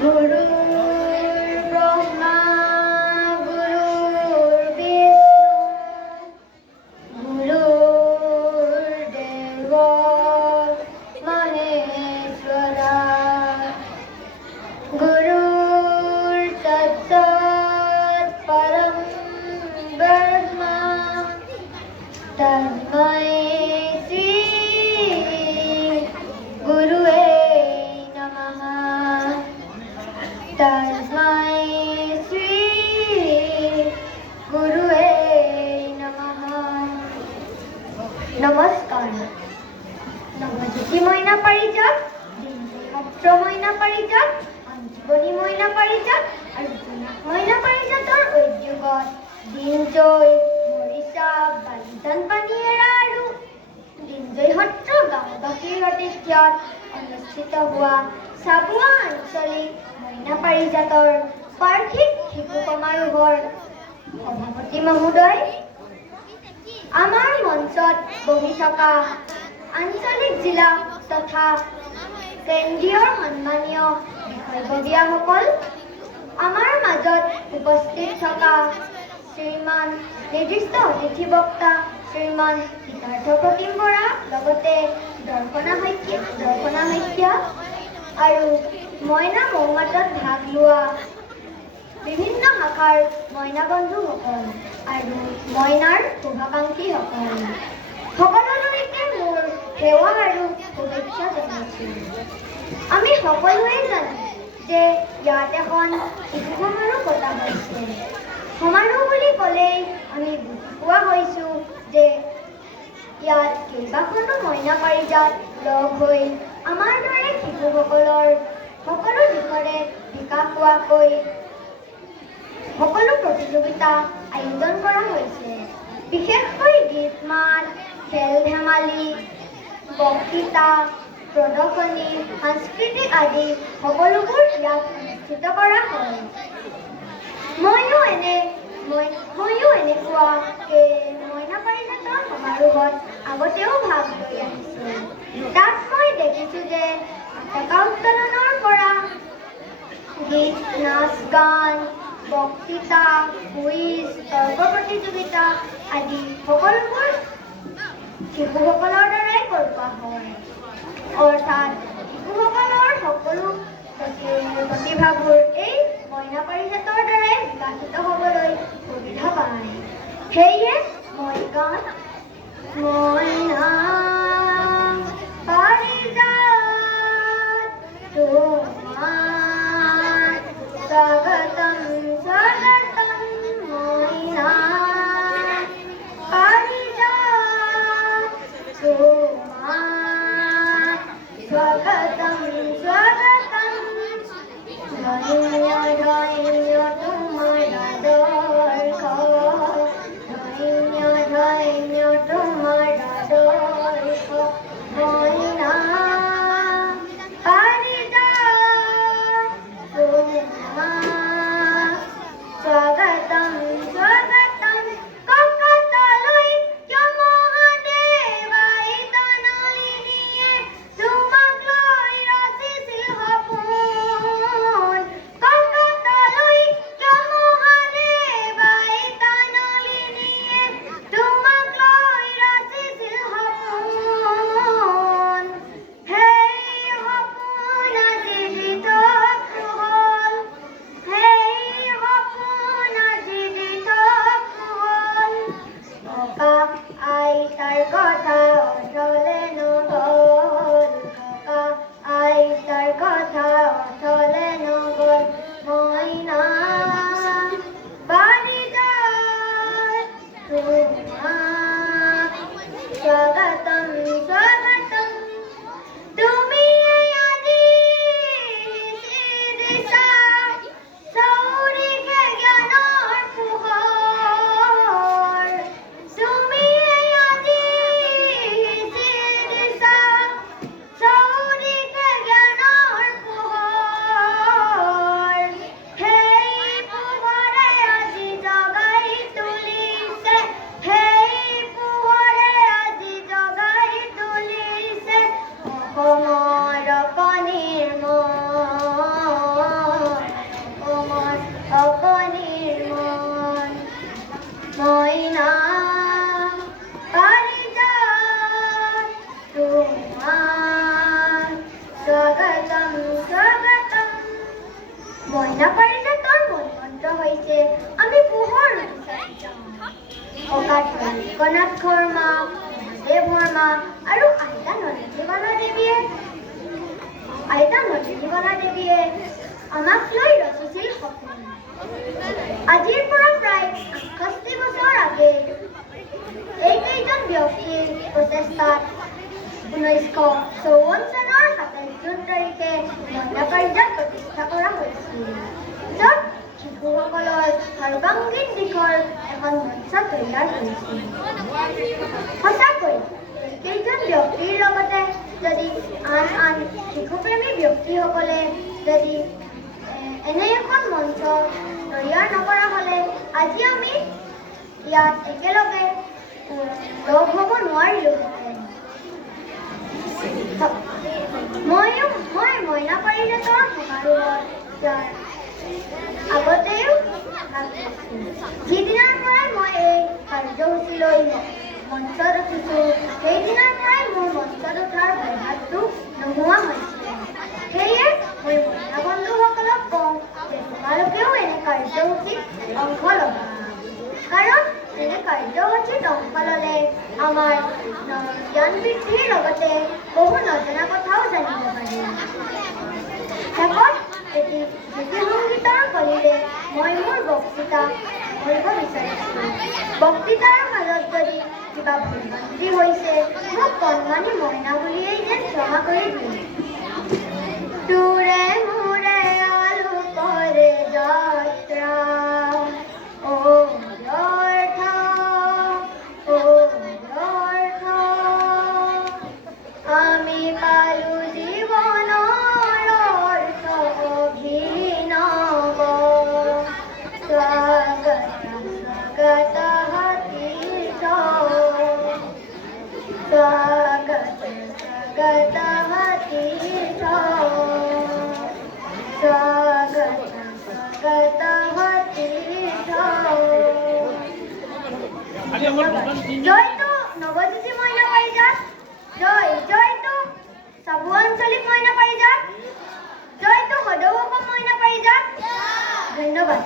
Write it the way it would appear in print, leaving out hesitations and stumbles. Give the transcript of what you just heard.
गुरु ब्रह्मा गुरु विष्णु गुरुर्देव महेश्वरा गुरुर्तत्सत् परं ब्रह्म तस्मै श्री गुरुवे नमः तस्मै श्री गुरुवे नमः नमस्कार नवज्योति मयना पारिजात छात्र मयना पारिजात आंजीवनी मयना पारिजात और जुनाक मयना पारिजातर उद्योगत दिनजय मरिसा बालिजान पानिएरा और दिनजय सत्र गाँवबासीर सतिथ्यत अनुष्ठित हुआ साबुआ आंचलिक मयना पारिजातर बार्षिक शिशु समारोहर सभापति महोदय आमार मंचत बहि थका आंचलिक जिला तथा केंद्रीय सन्मानीय বিষয়ববীয়াসকল आमार মাজত उपस्थित थका श्रीमान निर्दिष्ट अतिथि वक्ता श्रीमान सिद्धार्थ प्रतिम बरा लगते दर्शना शइकिया और मयना मौमातत भाग लोৱা विभिन्न शाखार मयना बंधुসকল और मयनार शुभाकांक्षीসকল সকলোলৈকে মোৰ সেৱা আৰু শুভেচ্ছা জনাইছো। আমি সকলোৱে জানো যে ইয়াত এখন শিশু সমাৰোহ পতা হৈছে। সমাৰোহ বুলি ক'লেই আমি বুজি পোৱা হৈছো যে ইয়াত কেইবাখনো ময়না পাৰিজাত লগ হৈ আমাৰ দৰে শিশুসকলৰ সকলো দিশৰে বিকাশ হোৱাকৈ সকলো প্ৰতিযোগিতা আয়োজন কৰা হৈছে। বিশেষকৈ গীত মাত খেল ধেমালি বক্তৃতা প্ৰদৰ্শনী সাংস্কৃতিক আদি সকলোবোৰ ইয়াত অনুষ্ঠিত কৰা হয়। ময়ো এনেকুৱা ময়না পাৰিজাতৰ সমাৰোহত আগতেও ভাগ লৈ আহিছোঁ। তাত মই দেখিছোঁ যে পতাকা উত্তোলনৰ পৰা গীত নাচ গান বক্তৃতা কুইজ তৰ্ক প্ৰতিযোগিতা আদি সকলোবোৰ শিশুসকলৰ দ্বাৰাই কৰোৱা হয়। অৰ্থাৎ শিশুসকলৰ সকলো প্ৰতিভাবোৰ এই ময়না পাৰিজাতৰ দ্বাৰাই বিকশিত হ'বলৈ সুবিধা পায়। সেয়ে মই গান ময়না পাৰিজাত তোমাৰ স্বাগতম স্বাগতম ময়না পাৰিজাত তোমাৰ স্বাগতম স্বাগতম মইনা পাৰিজাতৰ মূলমন্ত্ৰ হৈছে আমি পোহৰ বিচাৰি যাওঁ। ককাত কনাথৰ মা, মহাদেৱৰ মা আৰু আইতা নলিনীবালা দেৱীয়ে আমাক লৈ ৰচিছিল সপোন। আজিৰ পৰা প্ৰায় ৬৮ বছৰ আগেয়ে এইকেইজন ব্যক্তিৰ প্ৰচেষ্টাত ১৯৫৪ চনৰ ২৭ জুন তাৰিখে মইনা পাৰিজাত প্ৰতিষ্ঠা কৰা হৈছিল, য'ত শিশুসকলৰ সৰ্বাংগীন দিশৰ এখন মঞ্চ তৈয়াৰ কৰিছিল। সঁচাকৈ এইকেইজন ব্যক্তিৰ লগতে যদি আন শিশুপ্ৰেমী ব্যক্তিসকলে যদি এনে এখন মঞ্চ তৈয়াৰ নকৰা হ'লে আজি আমি ইয়াত একেলগে লগ হ'ব নোৱাৰিলোহেঁতেন। মই মইনা পাৰিজাতৰ সমাৰোহত ইয়াৰ আগতেও যিদিনাৰ পৰাই মই এই কাৰ্যসূচীলৈ মঞ্চত উঠিছোঁ, সেইদিনাৰ পৰাই মোৰ মঞ্চত উঠাৰ ভয়ভাৱটো নোহোৱা হৈছিল। সেয়ে মই মহিলা বন্ধুসকলক কওঁ যে তোমালোকেও এনে কাৰ্যসূচীত অংশ ল'বা, কাৰণ এনে কাৰ্যসূচীত অংশ ল'লে আমাৰ জ্ঞান বৃদ্ধিৰ লগতে বহু নজনা কথাও জানিব পাৰি। শেষত এটি জ্যোতিসংগীতৰ কলিৰে মই মোৰ বক্তৃতা কৰিব বিচাৰিছোঁ। বক্তৃতাৰ মাজত যদি কিবা ভুল-ভ্ৰান্তি হৈছে মোক কণমানি মইনা বুলিয়েই যেন ক্ষমা কৰি দিয়ে। তোৰে মোৰে আলোকৰে যাত্ৰা, অ ব্যৰ্থ, অ ব্যৰ্থ, আমি পালো জীৱনৰ অৰ্থ অভিনৱ। স্বাগত স্বাগত হাতীৰ্থ, স্বাগত স্বাগত হাতীৰ্থ, স্বাগত স্বাগত হাতীৰ্থ। জয়তো নৱজ্যোতি মইনা পাৰিজাত, জয়তো চাবু আঞ্চলিক মইনা পাৰিজাত, জয়তো সদৌ অসম মইনা পাৰিজাত। ধন্যবাদ।